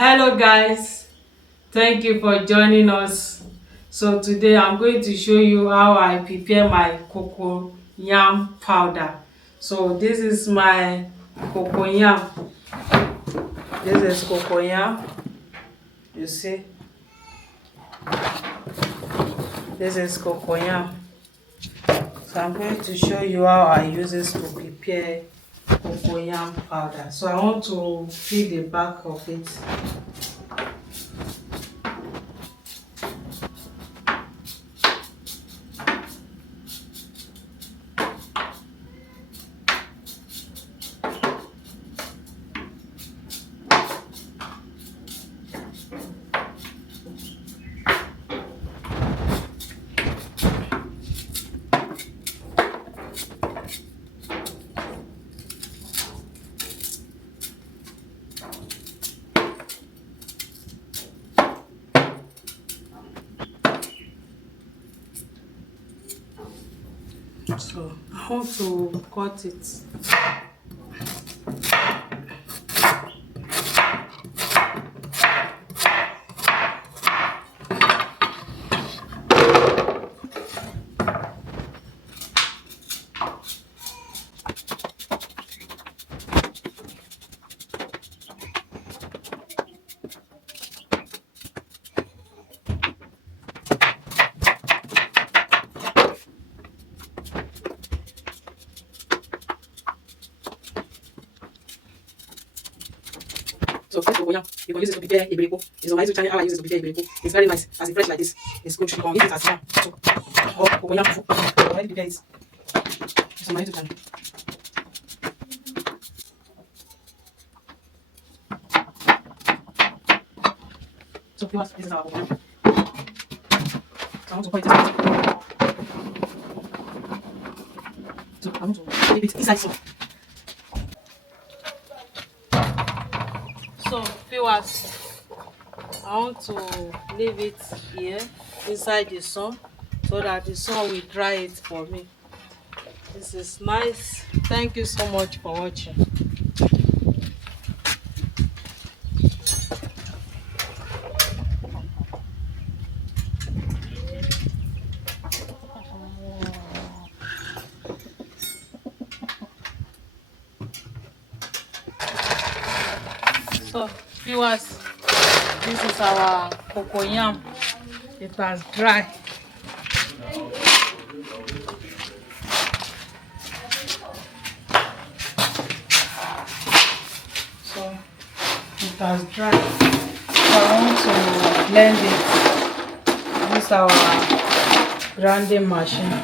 Hello guys, thank you for joining us. So today I'm going to show you how I prepare my cocoyam powder. So this is my cocoyam. This is cocoyam. You see, this is cocoyam. So I'm going to show you how I use this to prepare cocoyam powder. So I want to peel the back of it. So I want to cut it. So first cocoyam, you can use it to prepare ibriko. It's on my YouTube channel how I use it to prepare ibriko. It's very nice. As it's fresh like this, it's good. You can use it as yam. So, or cocoyam fufu. I already prepare it. It's on my YouTube channel. So viewers, this is our cocoyam. I want to put it inside. So I want to keep it inside so. So viewers, I want to leave it here inside the sun so that the sun will dry it for me. This is nice. Thank you so much for watching. So viewers, this is our cocoyam. It has dried. So it has dried. So I want to blend it. Use our grinding machine.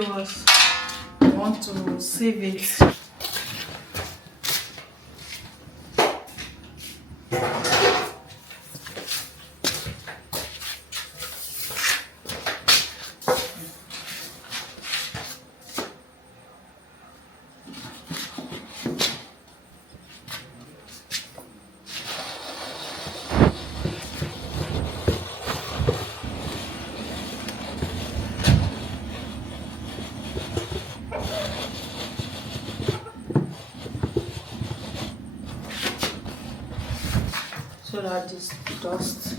because I want to sieve it. So that this dust.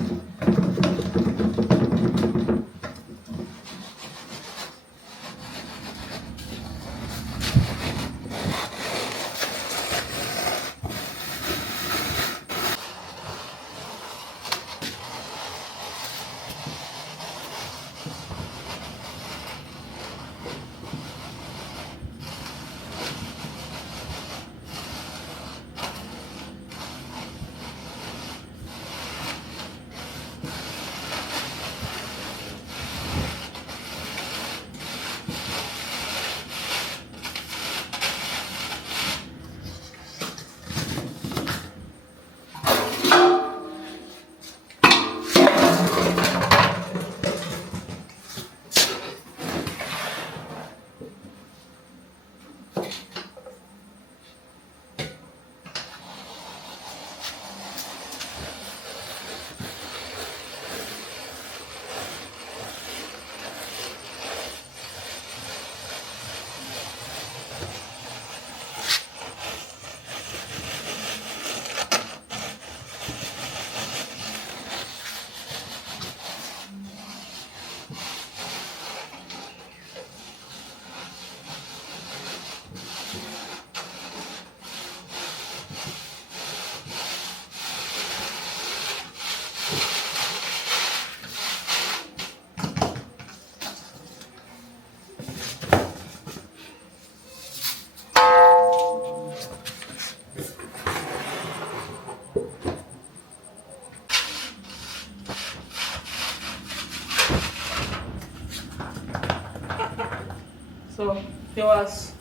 So viewers,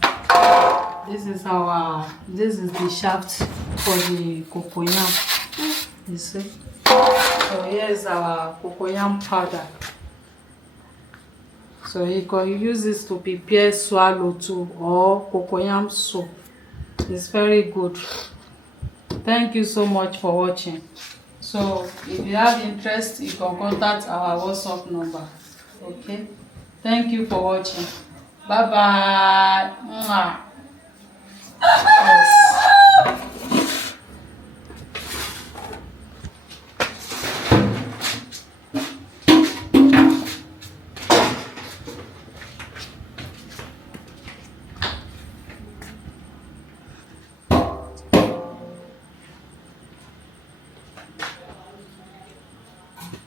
this is the shaft for the cocoyam. You see? So here is our cocoyam powder. So you can use this to prepare swallow too or cocoyam soup. It's very good. Thank you so much for watching. So if you have interest, you can contact our WhatsApp number. Okay? Thank you for watching. Bye bye. Mwah. Yes.